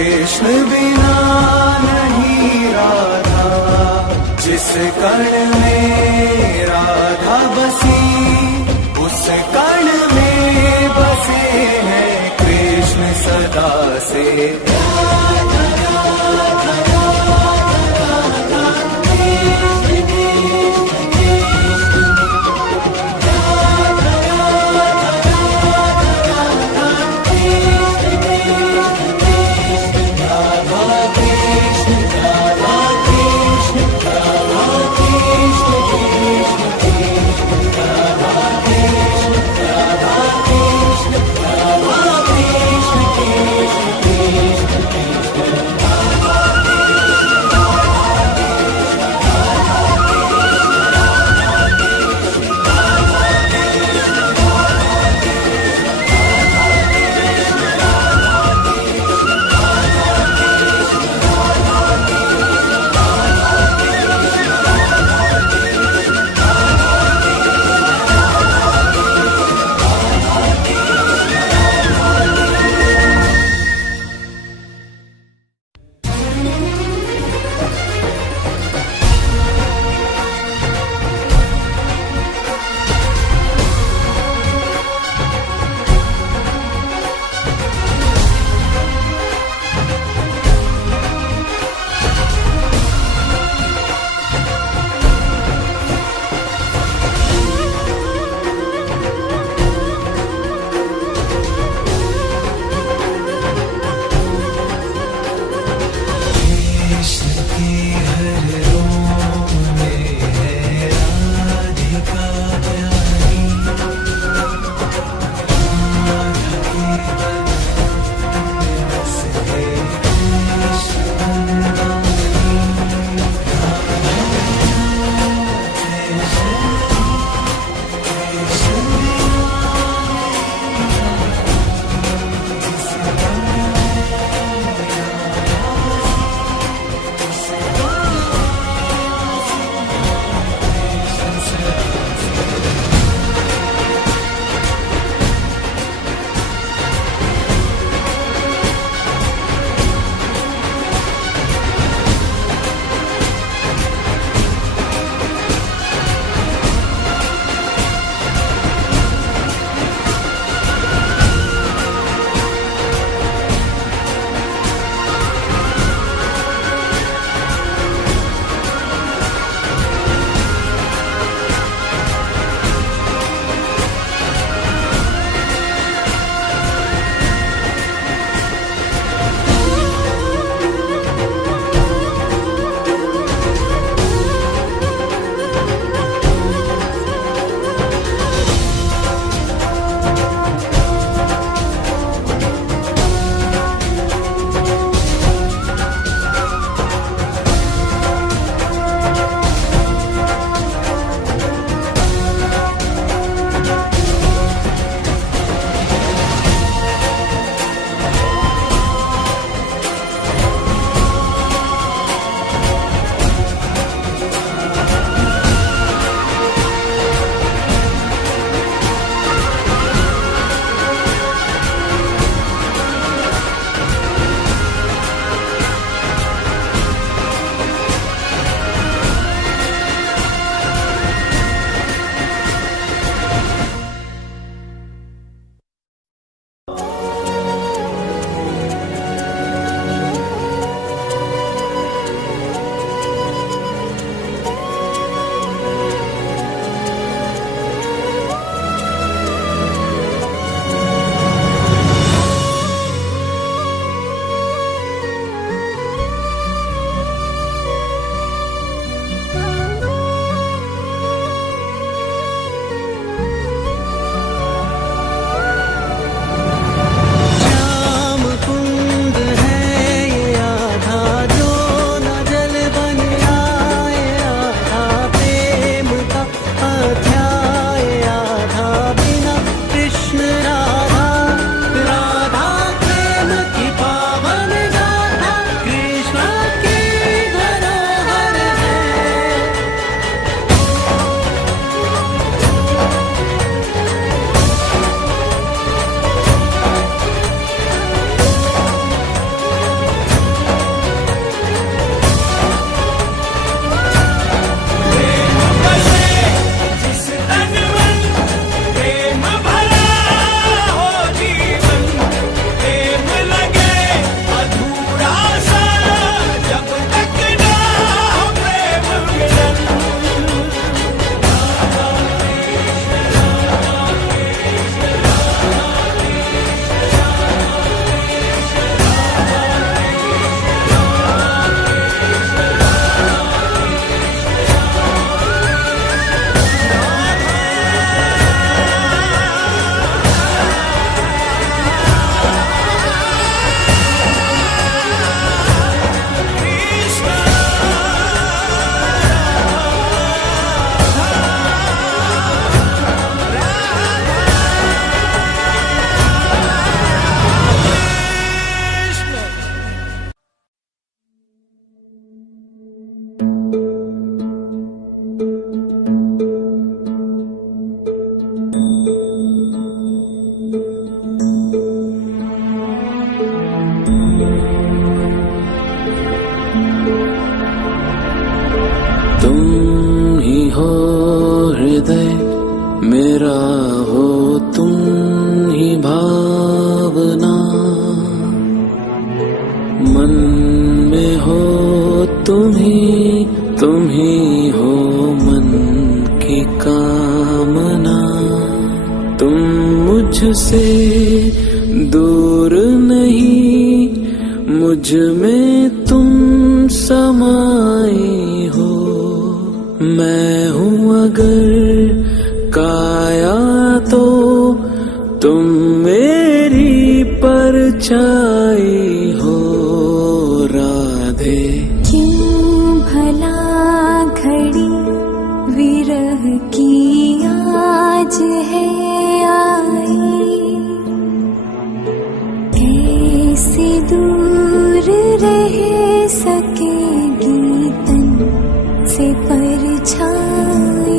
कृष्ण बिना नहीं राधा, जिस कण में राधा बसी उस कण में बसे हैं कृष्ण सदा से। मन में हो तुम ही हो मन की कामना। तुम मुझसे दूर नहीं, मुझ में तुम समाई हो। मैं हूँ अगर काया तो तुम मेरी परछाई हो राधे। क्यों भला घड़ी विरह की आज है आई, कैसे दूर रह सकेगी तन से परछाई।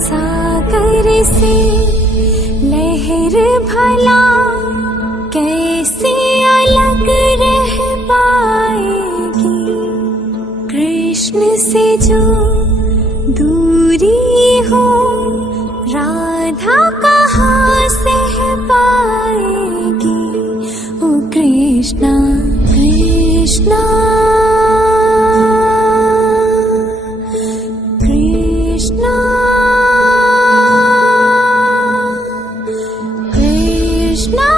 सागर से लहर भला कैसे अलग रह पाएगी, कृष्ण से जो दूरी हो राधा कहाँ सह पाएगी। ओ कृष्णा कृष्णा कृष्णा कृष्णा।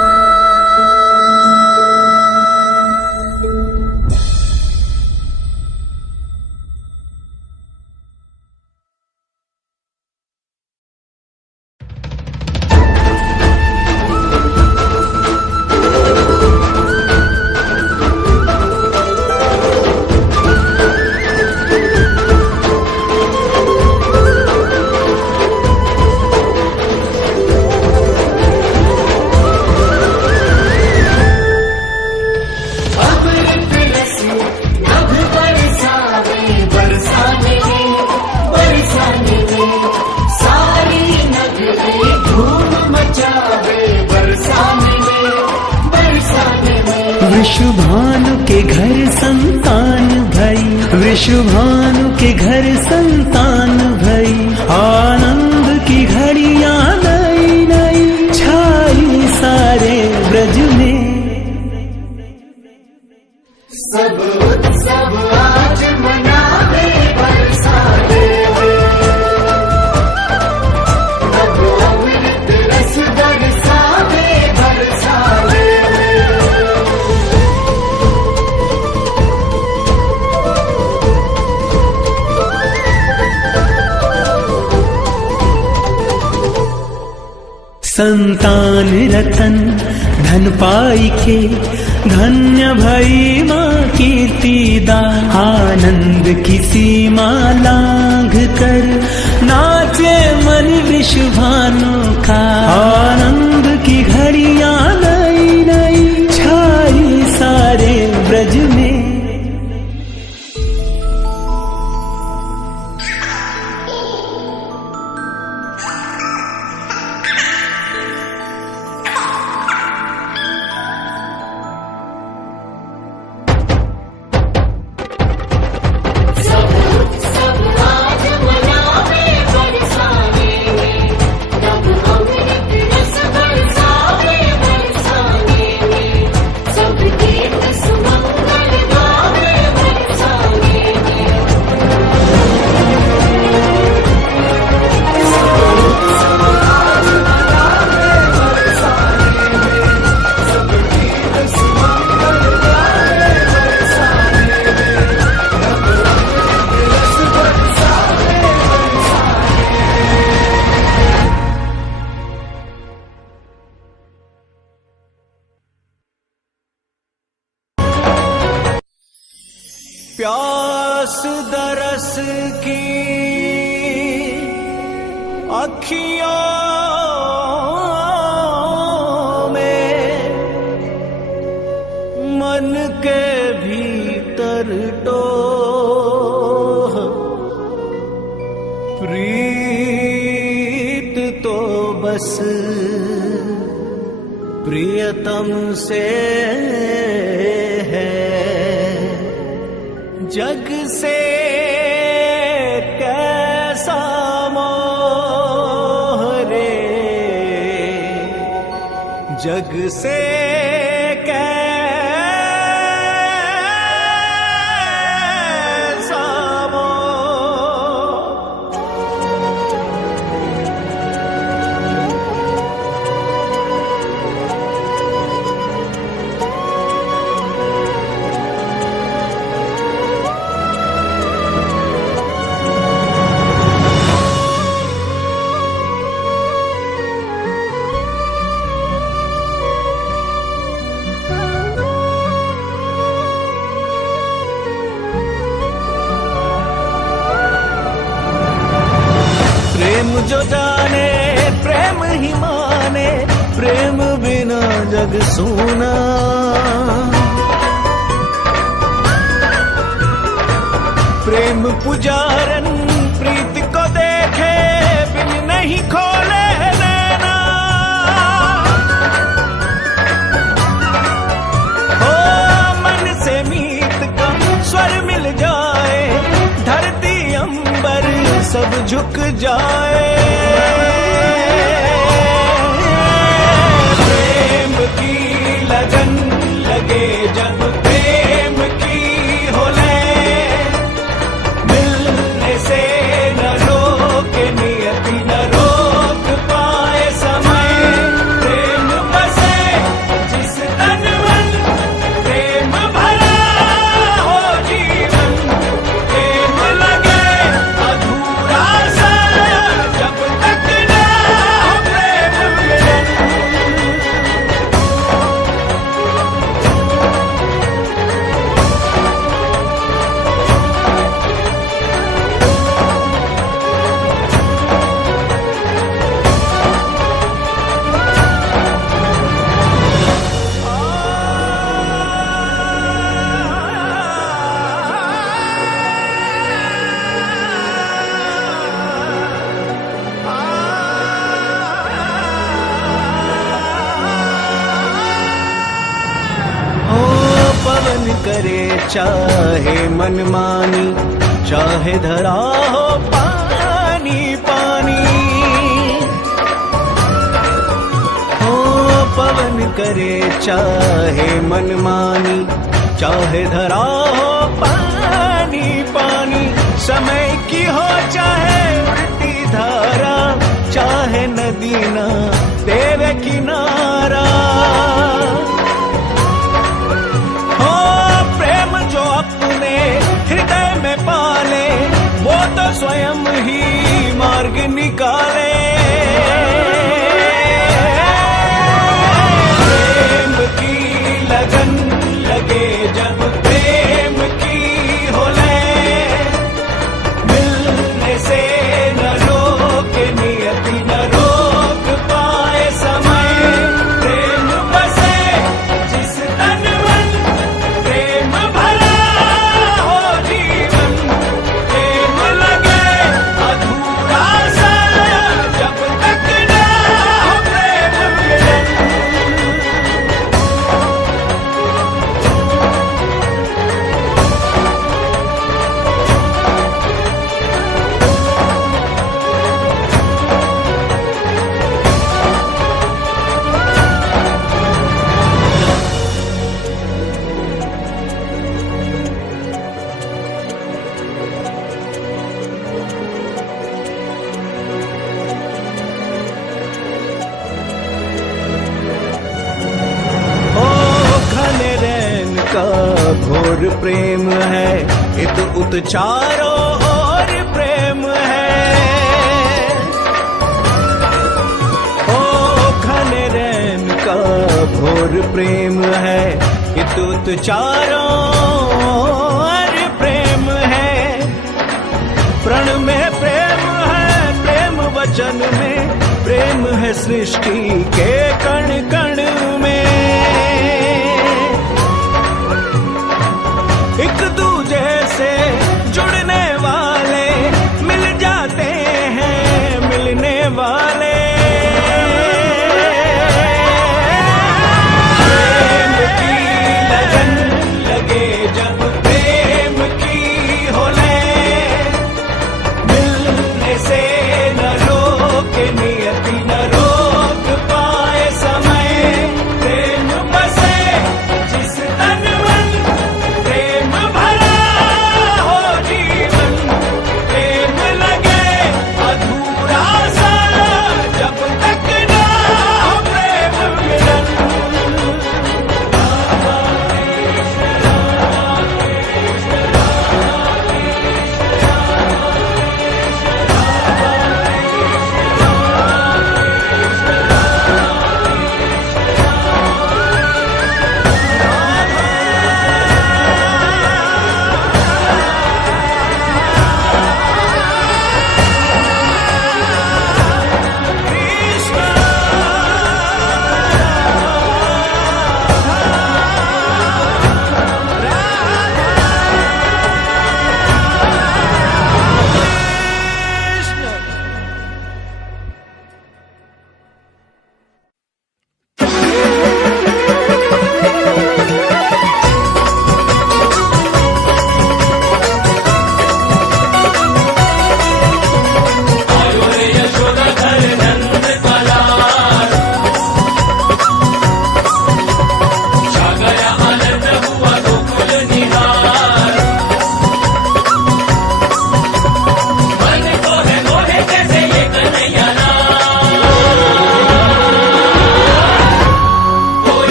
वृषभानु के घर संतान भई, वृषभानु के घर संतान भई। आनंद की घड़ियां नई नई छाई सारे ब्रज में। सब उत्सव आज मनावे बरसाने अब अमृत रस बरसावे बरसाने। संतान रतन धन पाई के, धन्य भई माँ कीर्तिदा। आनंद की सीमा लांघ कर नाचे मन वृषभानु का। आनंद की घड़ियां नई नई छाई सारे ब्रज में। प्यास दरस की अखियों में मन के भीतर टोह। प्रीत तो बस प्रियतम से है, जग से कैसा मोह रे, जग से कैसा जग सूना। प्रेम पुजारन प्रीत को देखे बिन नहीं खोले नैना। हो मन से मीत का स्वर मिल जाए, धरती अंबर सब झुक जाए। प्रेम की लगन लगे जब प्रेम की हो लय, मिलने से न रोके नियति न रोक पाए समय। प्रेम बसे जिस तन मन, प्रेम भरा हो जीवन। प्रेम लगे अधूरा सा जब तक न हो प्रेम मिलन। पवन करे चाहे मनमानी, चाहे धरा हो पानी पानी। हो पवन करे चाहे मनमानी, चाहे धरा हो पानी पानी। समय की हो चाहे उल्टी धारा, चाहे नदी ना देवे किनारा। हृदय में पाले वो तो स्वयं ही मार्ग निकाले। प्रेम की लगन लगे जब प्रेम की हो लय, मिलने से न रोके नियति न रोक पाए समय। प्रेम बसे जिस तन मन, प्रेम भरा हो जीवन। प्रेम लगे अधूरा सा जब तक न हो प्रेम मिलन। घने रैन का घोर प्रेम है, इत उत चारों ओर प्रेम है। ओ घने रैन का घोर प्रेम है, इत उत चारों ओर प्रेम है। प्रण में प्रेम है, प्रेम वचन में प्रेम है, सृष्टि के कण कण में। एक दूजे से जुड़ने वाले मिल जाते हैं मिलने वाले। प्रेम की लगन लगे जब प्रेम की हो लय, मिलने से न रोके नियति न रोक पाए समय।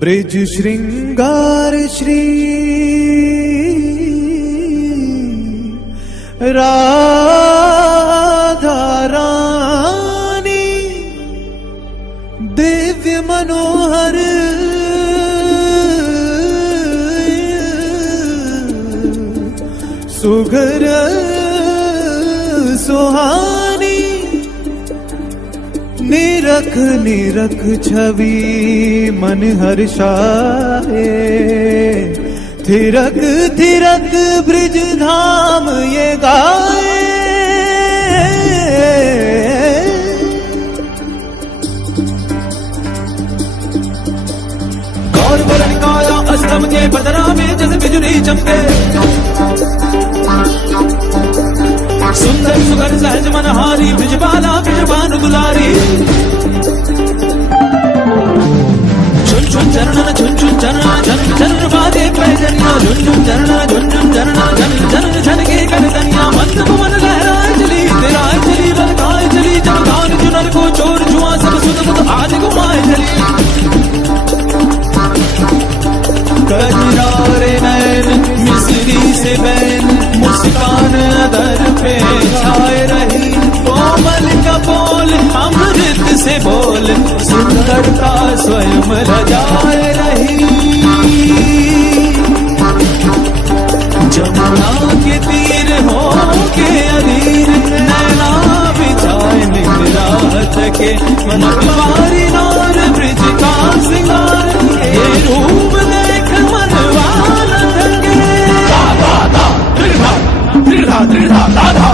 ब्रिज श्रृंगार श्री राधा रानी दिव्य मनोहर सुघर सुहानी निरख निरख छवि मन हर्षाए थिरक थिरक ब्रिज धाम ये गाए गौर वरण काया अष्टम के बदरा में जैसे बिजली चमके सुंदर सुगर सहज मनहारी ब्रिजबाला ब्रिजबान दुलारी झुन झुन चरण झुन झुन चरण झन झन बाजे पैजनिया झुन झुन चरण झुन झुन चरण झन झन झन के करदनिया मन भवन लहराए चली तेराए चली ललकाए चली जब गान चुनर को चोर जुआ सब सुध बुध आज घुमाए चली कजरारे नैन मिसरी से बैन मुस्कान अदर पे छाए रही कोमल कपोल अमृत से बोल सुंदरता स्वयं लजाए रही जमुना के तीर हो के अधीर नैना बिछाए निराहत के मन कुमारी नार ब्रिज का सिंगार ये रूप देख मनवान थके राधा दृढ़ा दृढ़ा दृढ़ा राधा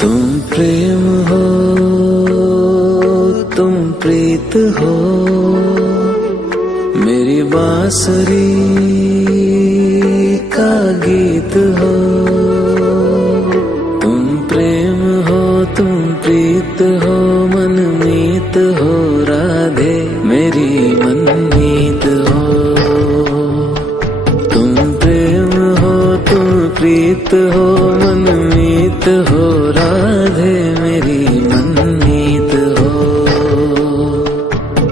तुम प्रेम हो, तुम प्रीत हो, मेरी बांसुरी का गीत हो। तुम प्रेम हो, तुम प्रीत हो, मनमीत हो राधे मेरी मनमीत हो। तुम प्रेम हो, तुम प्रीत हो, मनमीत हो राधे मेरी मनमीत हो।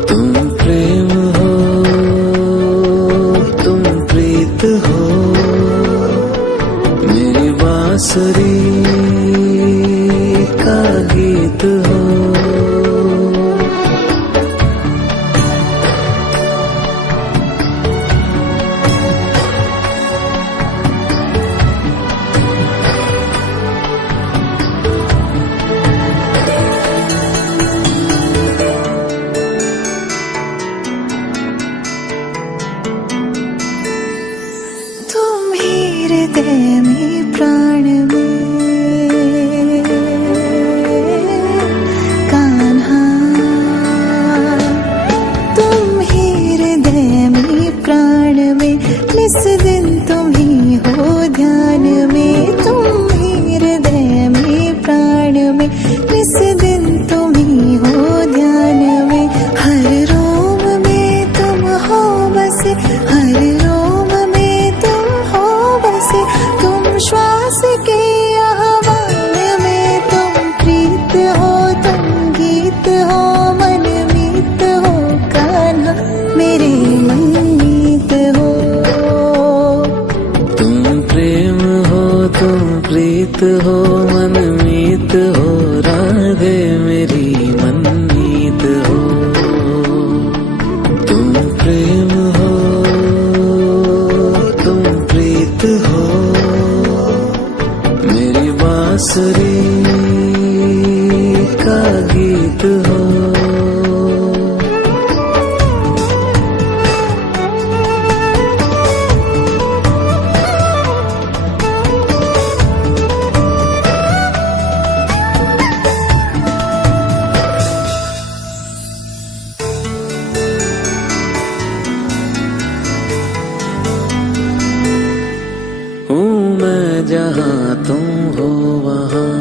तुम प्रेम हो, तुम प्रीत हो, मेरी बांसुरी का गीत हो। तुम ही हृदय में प्राण में कान्हा, तुम ही हृदय में प्राण में, निस दिन तुम ही हो ध्यान में। तुम ही हृदय में प्राण में, निस दिन तुम ही हो ध्यान में। हर रोम में तुम हो बसे, हर रोम में तुम हो बसे। तुम श्वास के आह्वान में, तुम प्रीत हो, तुम गीत हो, मनमीत हो कान्हा मेरे मनमीत हो। तुम प्रेम हो, तुम प्रीत हो, मनमीत हो राधे मेरी मनमीत हो। तुम प्रेम हो, तुम प्रीत हो, मेरी बांसुरी का गीत हो। हूँ मैं जहाँ तुम हो वहाँ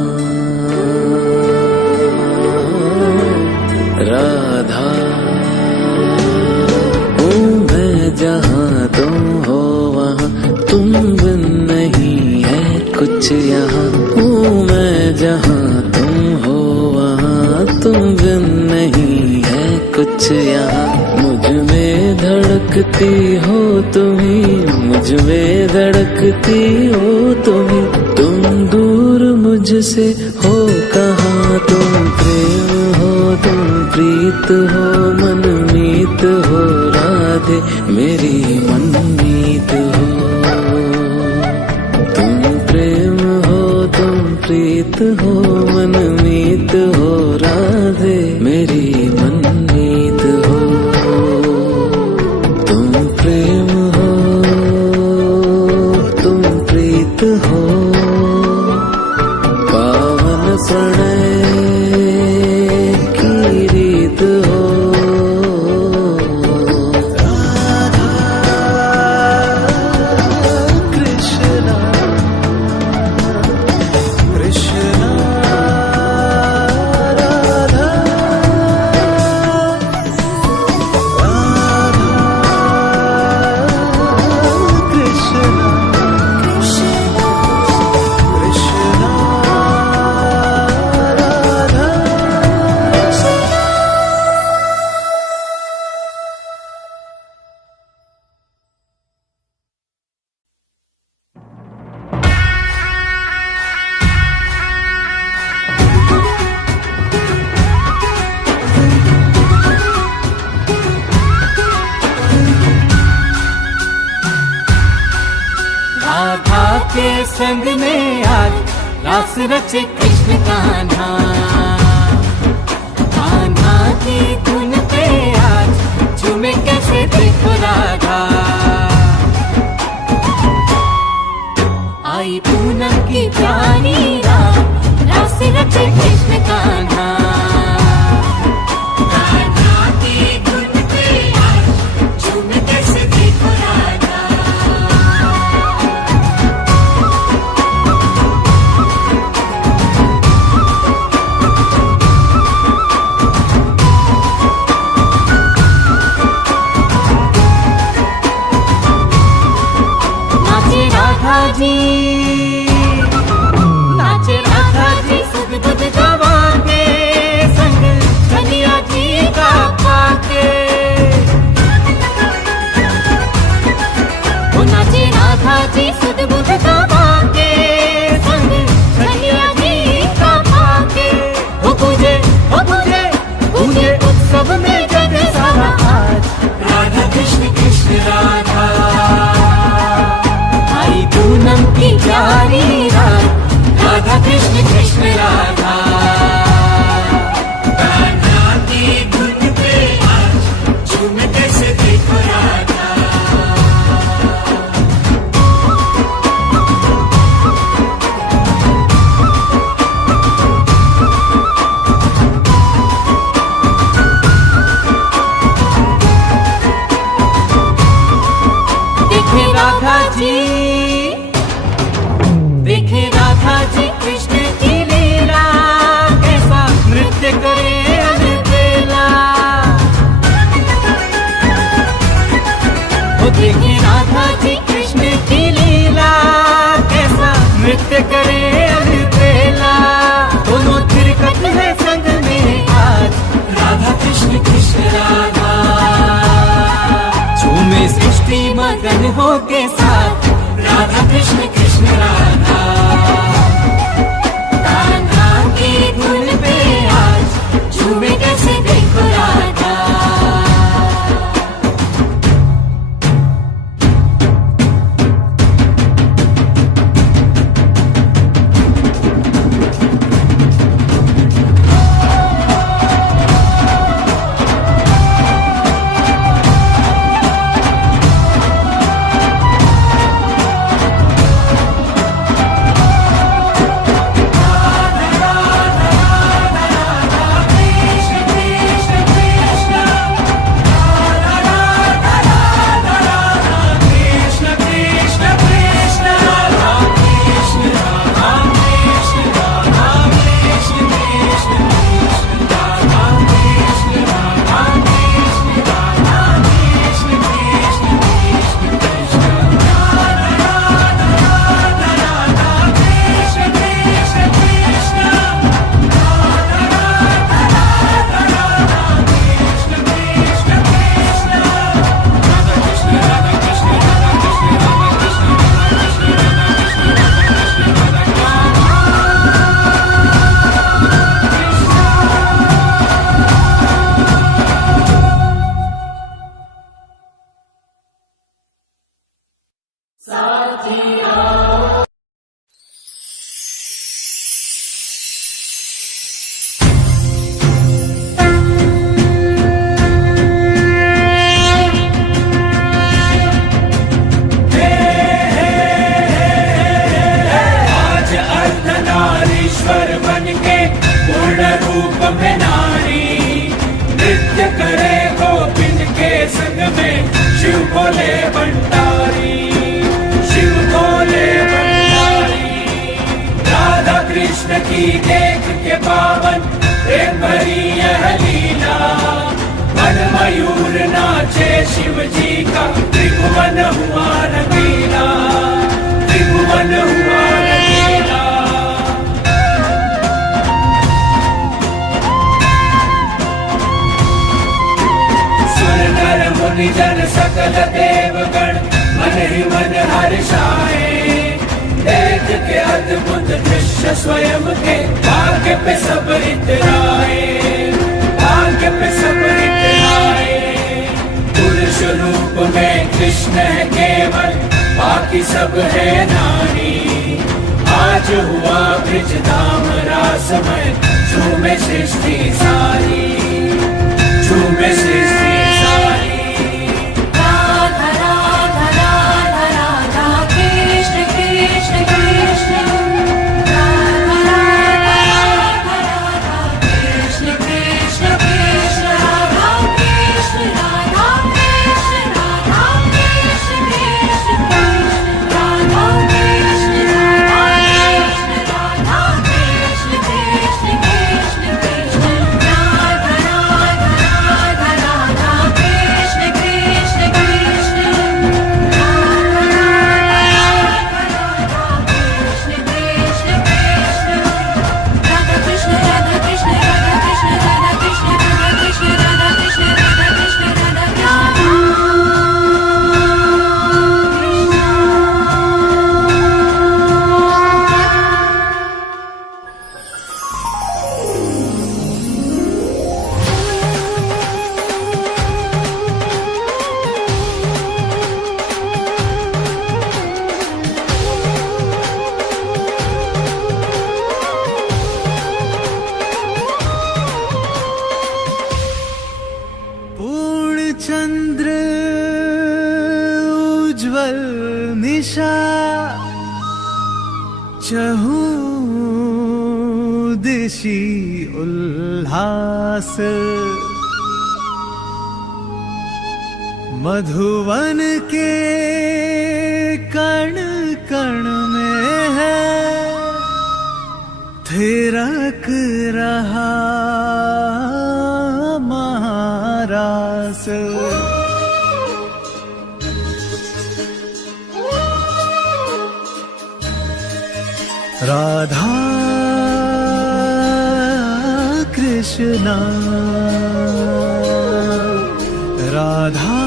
राधा। हूँ मैं जहाँ तुम हो वहाँ, तुम बिन नहीं है कुछ यहाँ। हूँ मैं जहाँ तुम हो वहाँ, तुम बिन नहीं है कुछ यहाँ। मुझ में धड़कती हो तुम्ही, मुझ में धड़कती हो तुम्ही। तुम दूर मुझसे हो कहाँ, तुम प्रेम हो, तुम प्रीत हो, मनमीत हो राधे मेरी मनमीत हो। तुम प्रेम हो, तुम प्रीत हो, मनमीत हो राधे मेरी मनमीत हो। तुम प्रेम हो, तुम प्रीत हो, पावन प्रणय की रीत हो। कृष्णा कृष्णा राधा राधा कृष्णा कृष्णा राधा। राधा के संग में आज रास रचे कृष्ण कान्हा। कान्हा की धुन पे आज झूमे कैसे देखो राधा। आई पूनम की प्यारी रात, रास रचे कृष्ण कान्हा। कान्हा की धुन पे आज झूम कैसे देखो राधा। नाचे राधा जी, नाचे राधा जी सुध बुध गवा के संग कन्हैया जी का पाके। वो नाचे राधा जी सुध बुध गवा के संग कन्हैया जी का पाके। वो पूजे पूजे उत्सव में जग सारा आज राधा कृष्ण कृष्ण राधा। आई पूनम की प्यारी रात राधा कृष्ण कृष्ण राधा। कान्हा की धुन पे आज झूम कैसे देखो राधा। देखे राधा जी, देखे राधा जी कृष्ण की लीला कैसा नृत्य करे अलबेला। वो देखे राधा जी कृष्ण की लीला कैसा नृत्य करे अलबेला। दोनों थिरकत है संग में आज राधा कृष्ण कृष्ण राधा। झूमे सृष्टि मगन हो के साथ राधा कृष्ण कृष्ण राधा। कान्हा की धुन पे आज झूमे कैसे देखो राधा। जन सकल देवगण मन ही मन हर्षाए। देख के अद्भुत दृश्य स्वयं के भाग्य पे सब इतराए, भाग्य पे सब इतराए। पुरुष रूप में कृष्ण है केवल, बाकी सब है नारी। आज हुआ ब्रिज धाम रासमय, झूमे सृष्टि सारी, झूमे सृष्टि सारी। राधा राधा राधा राधा कृष्ण कृष्ण कृष्ण राधा राधा चहूं दिशि उल्लास मधुवन के कण कण में है थिरक रहा महारास। राधा कृष्णा राधा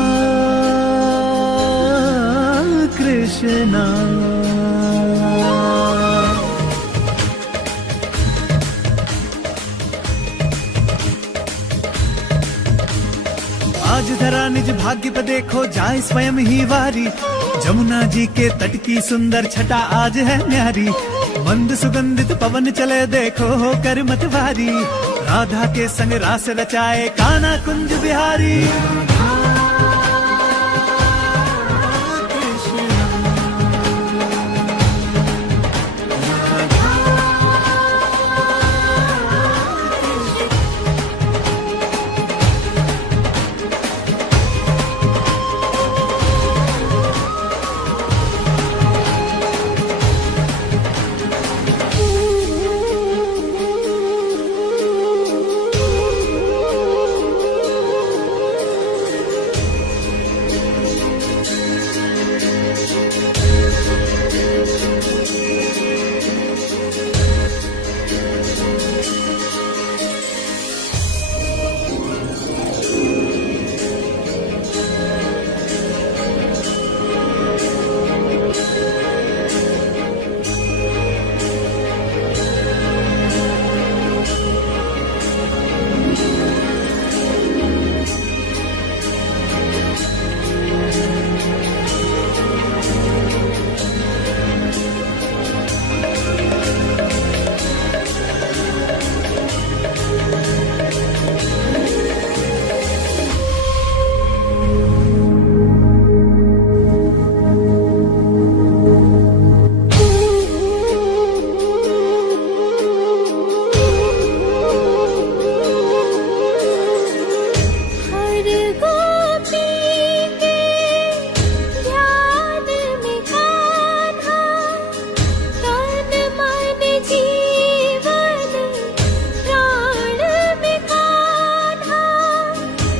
कृष्णा। आज धरा निज भाग्य पे देखो जाए स्वयं ही वारी। जमुना जी के तट की सुंदर छटा आज है न्यारी। मंद सुगंधित पवन चले देखो हो कर मतवारी। राधा के संग रास रचाए कान्हा कुंज बिहारी।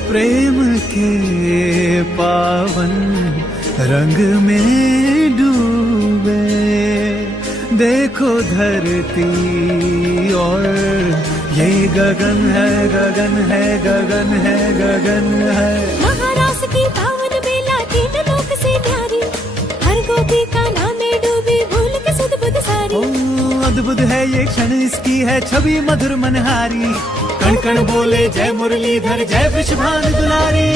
प्रेम के पावन रंग में डूबे देखो धरती और ये गगन है गगन है गगन है गगन है। महारास की पावन बेला तीन लोक से न्यारी। हर गोपी का नाम में डूबी भूल के सुध बुध सारी। ओ अद्भुत है ये क्षण इसकी है छवि मधुर मनहारी। कण कण बोले जय मुरलीधर जय वृषभानु दुलारी।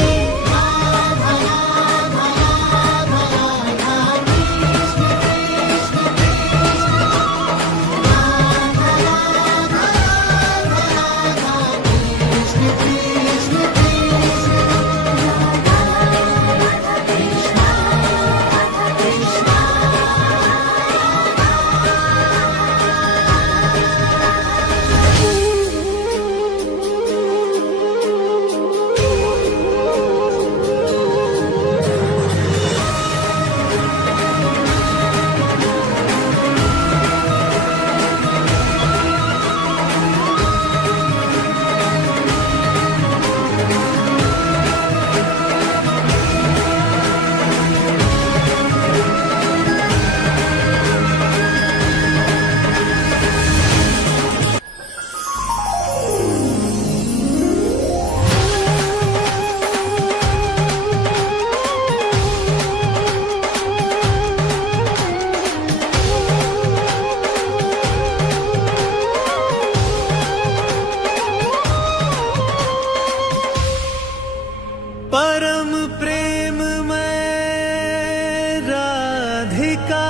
परम प्रेम में राधिका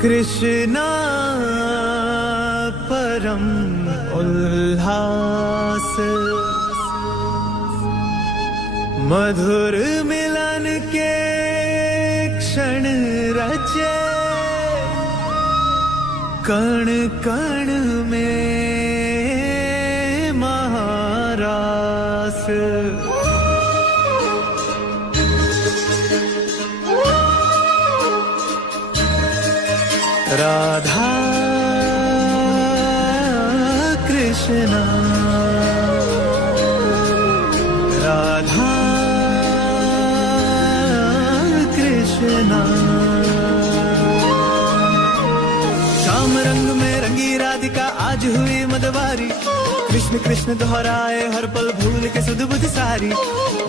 कृष्णा परम उल्लास। मधुर मिलन के क्षण रचे कण कण में महारास, राधा कृष्णा, राधा कृष्णा। श्याम रंग में रंगी राधिका आज हुई मदवारी, कृष्ण कृष्ण दोहराए हर पल भूल के सुध बुध सारी।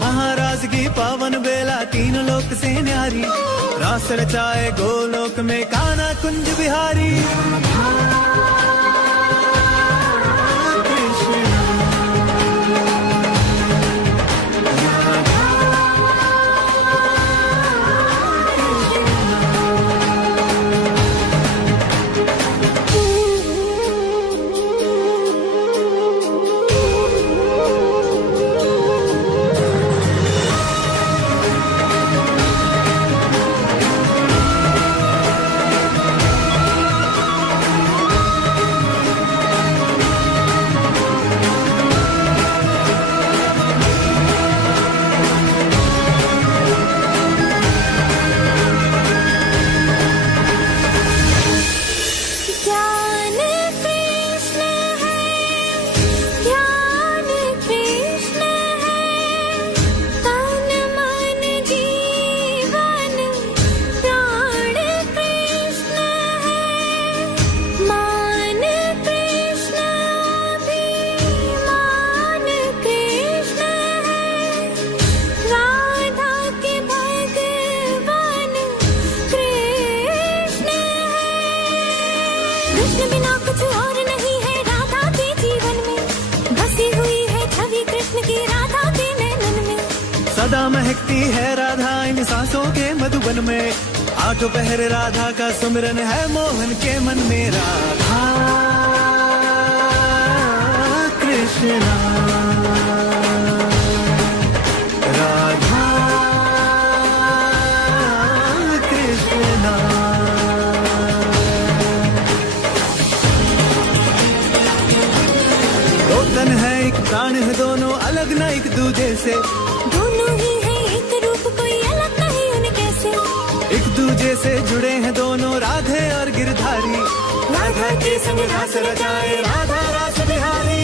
महाराज की पावन बेला तीन लोक से न्यारी, रास रचाए गोलोक में कान्हा कुंज बिहारी। सदा महकती है राधा इन सांसों के मधुबन में, आठों पहर राधा का सुमिरन है मोहन के मन में। राधा कृष्णा, राधा कृष्णा। दो तन है एक प्राण है दोनों अलग न एक दूजे से, दोनों ही है एक रूप कोई अलग नहीं उनके से। एक दूजे से जुड़े हैं दोनों राधे और गिरधारी, राधा के संग रास रचाए राधा रास बिहारी।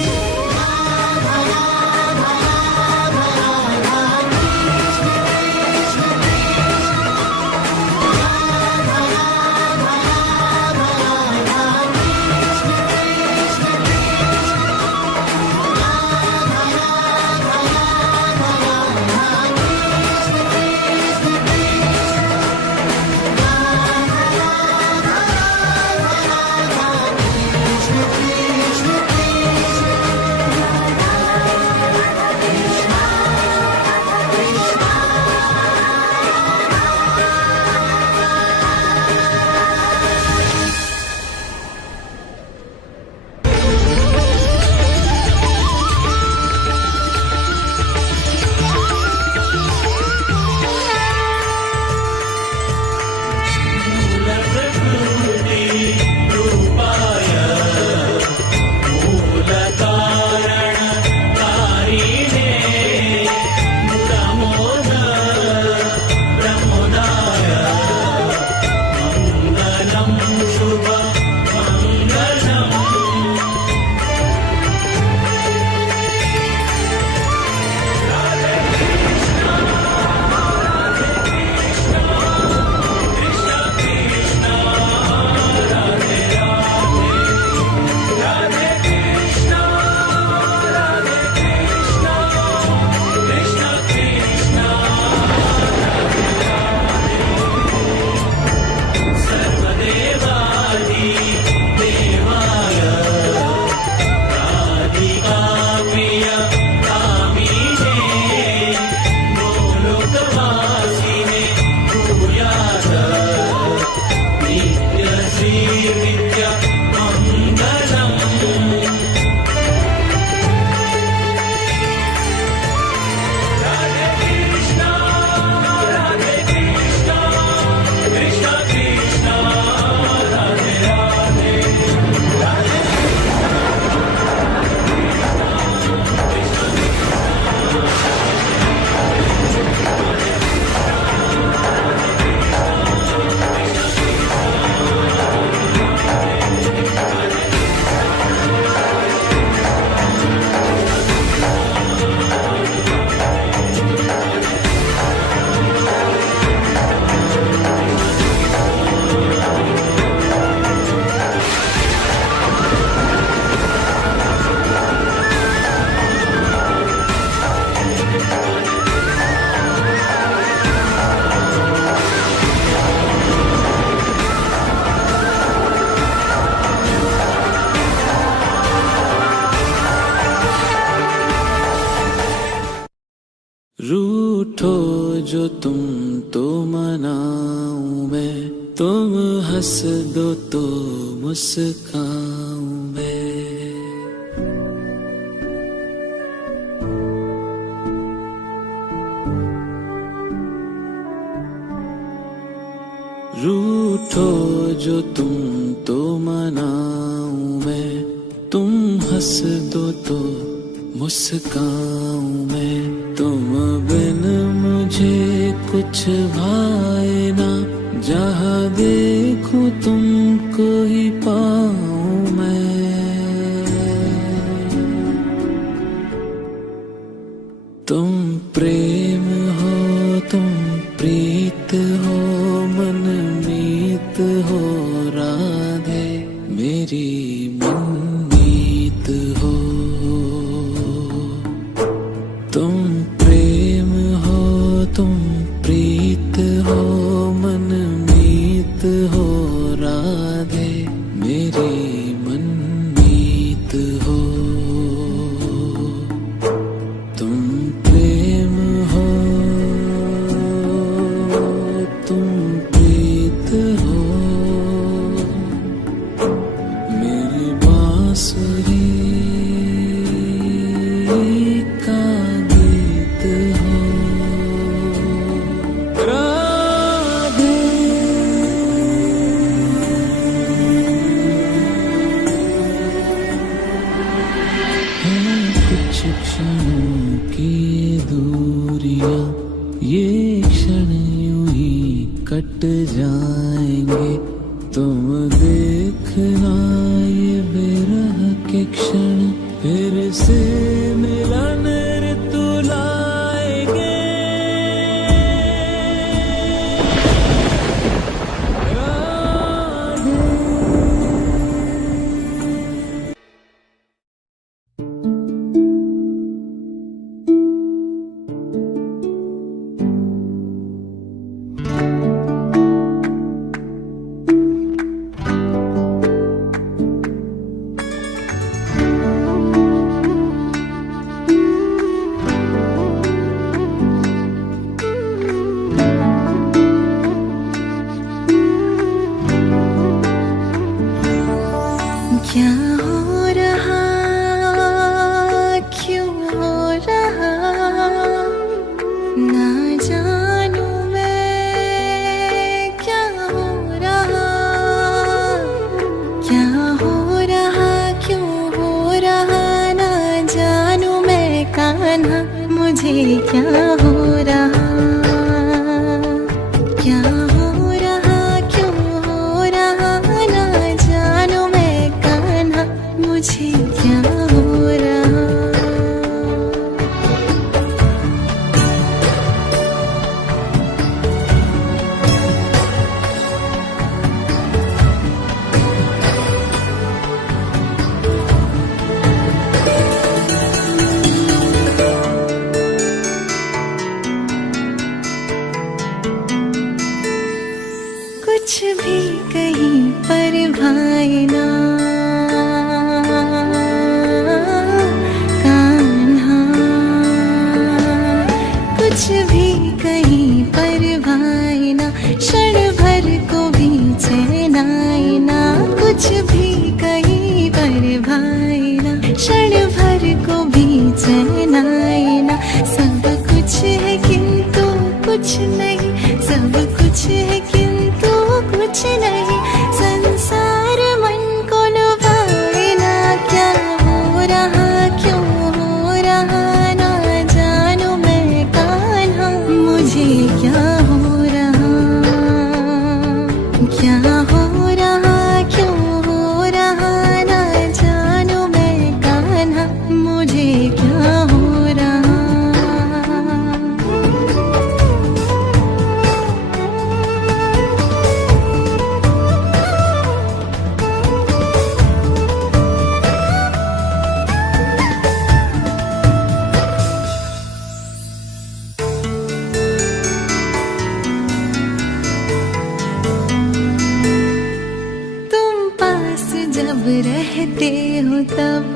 तुम हंस दो तो मुस्काऊं मैं। रूठो जो तुम तो मनाऊं मैं। तुम हंस दो तो मुस्काऊं मैं। तुम बिन मुझे कुछ भाए ना, जहाँ देखूं तुमको ही पाऊं मैं। तुम प्रेम हो, तुम प्रीत हो, मन मीत हो राधे, मेरी मनमीत हो। तुम प्रेम हो, तुम प्रीत हो, मन मीत हो राधे, मेरी मनमीत हो। तुम प्रेम हो, तुम प्रीत हो, मेरी बांसुरी का गीत हो राधे। हैं कुछ क्षणों की दूरियां, ये क्षण यूं ही कट जाएंगे। तुम देखना ये विरह के क्षण फिर से मिलन ऋतु लाएंगे। राधे। क्या हो रहा, क्यों हो रहा, ना जानू मैं क्या हो रहा। क्या हो रहा, क्यों हो रहा, ना जानू मैं कान्हा, मुझे क्या हो रहा। क्या हो रहा, क्यों हो रहा, ना जानू मैं कान्हा, मुझे क्या हो रहा। कुछ भी कहीं पर भाई ना कान्हा, कुछ भी कहीं पर भाई ना, क्षण भर को भी चैन आए ना। कुछ भी कहीं पर भाई ना, क्षण भर को भी चैन आए ना। सब कुछ है किंतु कुछ नहीं, सब कुछ है किंतु कुछ नहीं। संसार मन को लुभाए ना, क्या हो रहा, क्यों हो रहा, ना जानू मैं कान्हा, मुझे क्या हो रहा। क्या हो रहा, क्यों हो रहा, ना जानू मैं कान्हा, मुझे क्या हो रहा। रहते हो तब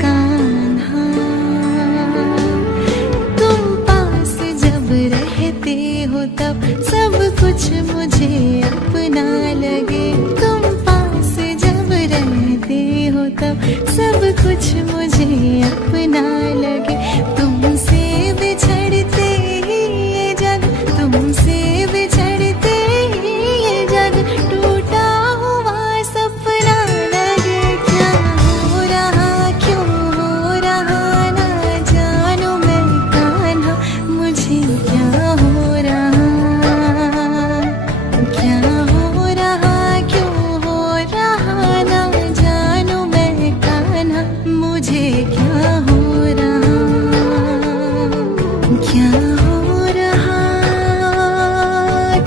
कान्हा, तुम पास जब रहते हो मुझे अपना लगे। तुम पास जब रहते हो तब सब कुछ मुझे अपना लगे। तुमसे बिछड़ते ही ये जग, तुमसे बिछड़ते ही ये जग टूटा हुआ सपना लगे। क्या हो रहा क्यों हो रहा ना जानू मैं कान्हा, मुझे क्या हो रहा, क्या हो रहा क्यों हो रहा ना जानू मैं कान्हा, मुझे क्या हो रहा, क्या हो रहा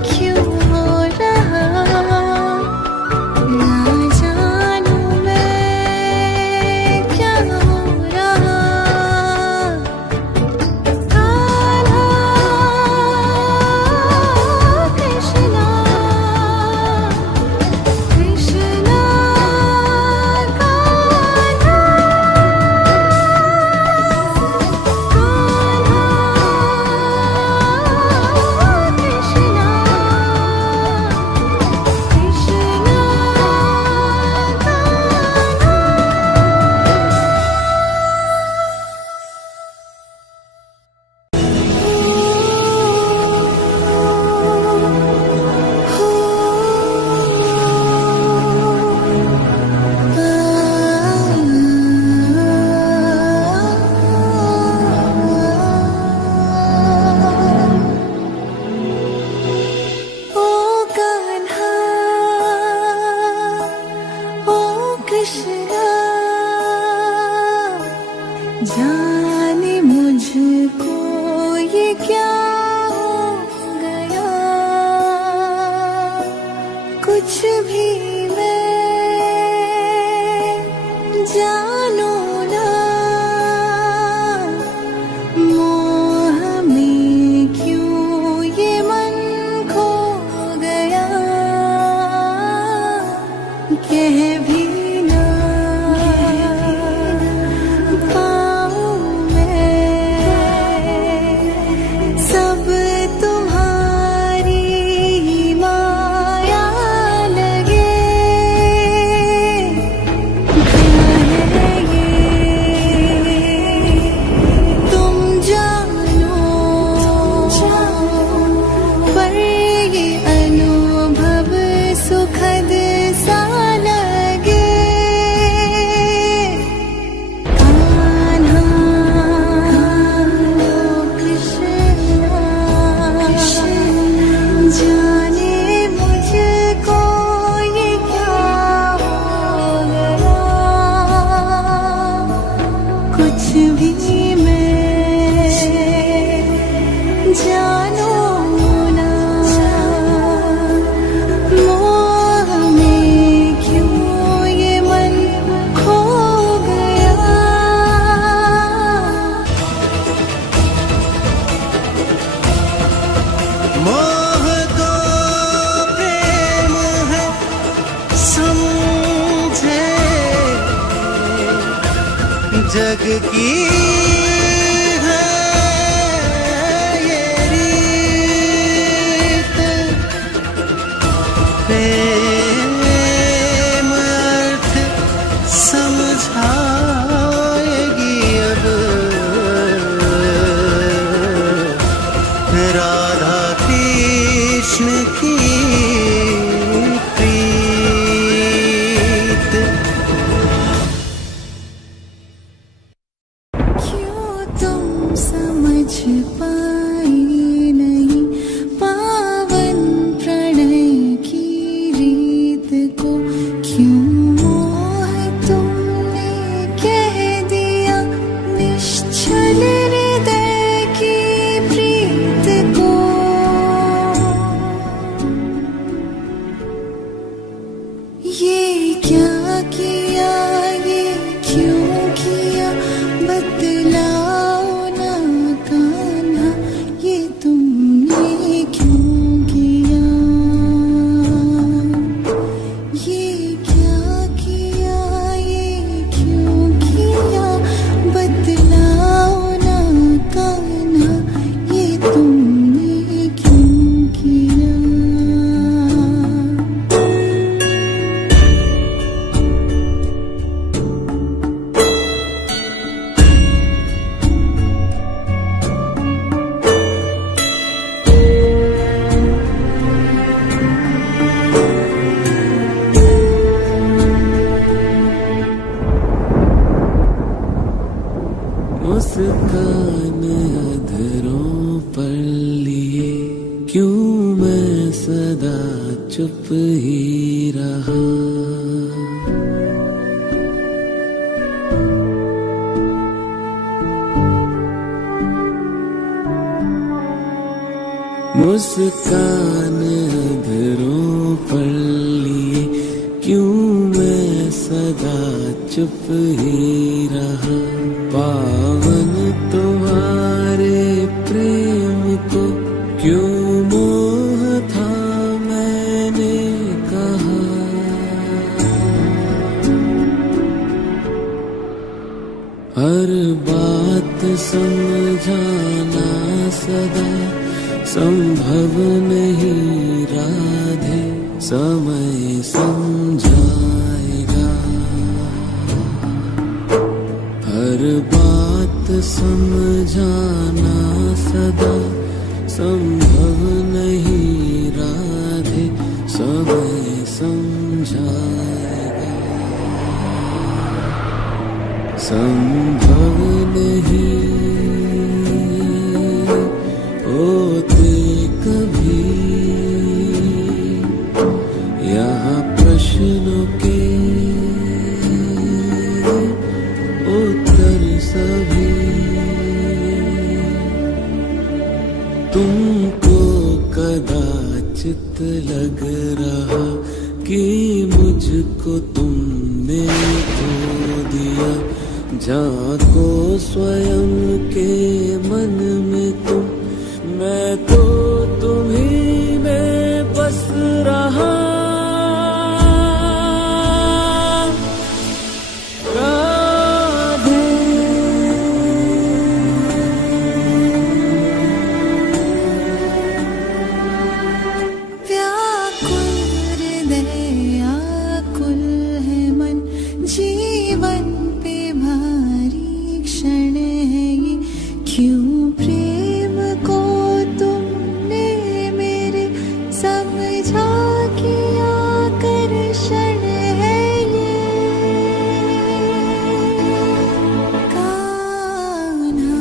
क्यों हो रहा ना जानू मैं क्या हो रहा। कान्हा कृष्णा कृष्णा कान्हा ओ कान्हा ओ कृष्णा, जाने मुझको ये क्या हो गया, कुछ भी मैं जानू ना, मोह में क्यों ये मन खो गया, कह भी ना पाऊं मैं, सब तुम्हारी ही माया लगे। क्या है ये तुम जानो, पर ये अनुभव सुखद सा लगे। कान्हा कृष्णा, जाने मुझको ये क्या हो गया, कुछ भी मैं जानू ना, मोह में क्यों ये मन खो गया। मोह को प्रेम है समझे, जग की है ये रीत, प्रेम अर्थ समझाएगी अब राधा कृष्ण की प्रीत। क्यों तुम समझ पाई नहीं पावन प्रणय की रीत को, क्यों मोह तुमने कह दिया निश्चल हृदय की प्रीत को। सदा चुप ही रहा। मुस्कान अधरों पर लिए क्यों मैं सदा चुप ही रहा। पावन तुम्हारे प्रेम को क्यों मोह था मैंने कहा। हर बात समझाना सदा संभव नहीं राधे, समय समझाएगा। हर बात समझाना सदा संभव नहीं राधे, समय समझाएगा। संभव नहीं होते कभी यहाँ प्रश्नों के उत्तर सभी। तुमको कदाचित लग रहा कि मुझको तुमने खो दिया। झांको स्वयं के मन में तुम, मैं तो तुम्हीं में बस रहा। राधे व्याकुल हृदय आकुल है मन, जीवन पे भारी क्षण है ये। क्यों प्रेम को तुमने मेरे समझा किया आकर्षण है ये। कान्हा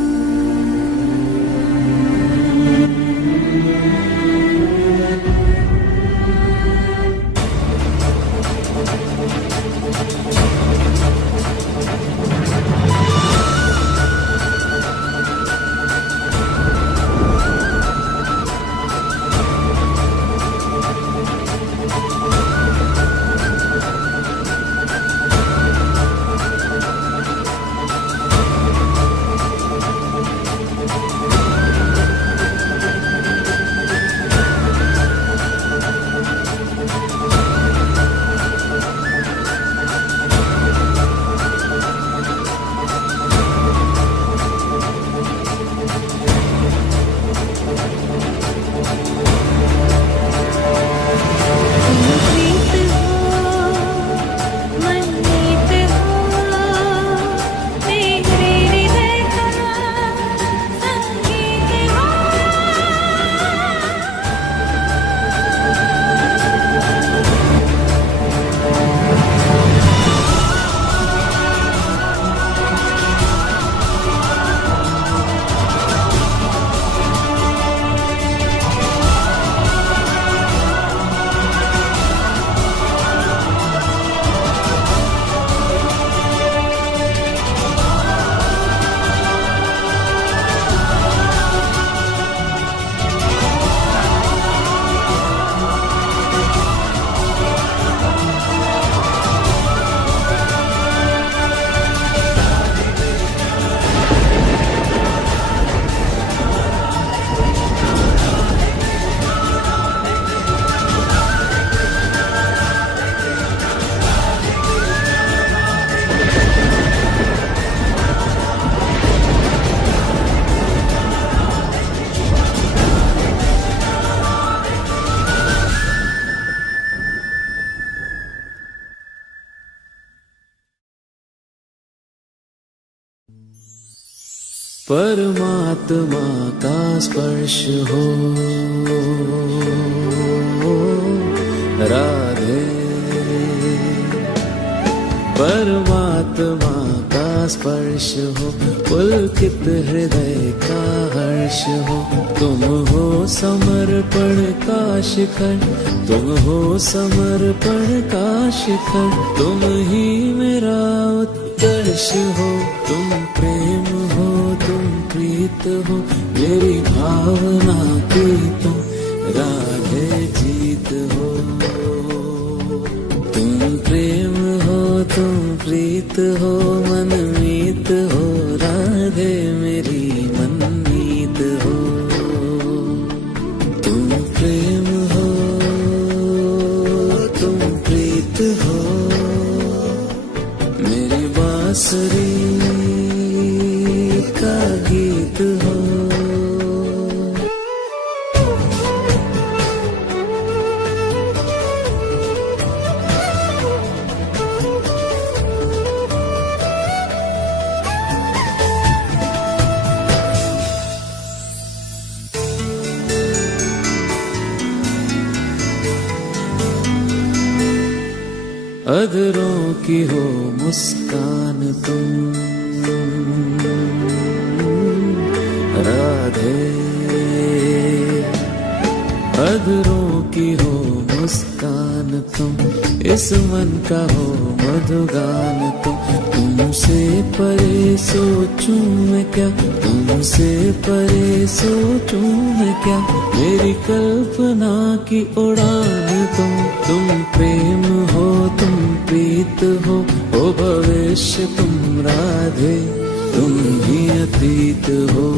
परमात्मा का स्पर्श हो राधे, परमात्मा का स्पर्श हो, पुलकित हृदय का हर्ष हो। तुम हो समर्पण का शिखर, तुम हो समर्पण का शिखर, तुम ही मेरा उत्कर्ष हो। तुम प्रेम हो, तुम प्रीत हो, मेरी भावना की तुम राधे जीत हो। तुम प्रेम हो, तुम प्रीत हो, मनमीत हो, राधे मेरी मनमीत हो। तुम प्रेम हो, तुम प्रीत हो, मेरी बांसुरी का गीत हो। अधरों की हो मुस्कान तुम राधे, अधरों की हो मुस्कान तुम, इस मन का हो मधुगान तुम। तुमसे परे सोचूं मैं क्या, तुमसे परे सोचूं मैं क्या, मेरी कल्पना की उड़ान तुम प्रेम हो, तुम प्रीत हो, ओ भविष्य तुम राधे, तुम ही अतीत हो।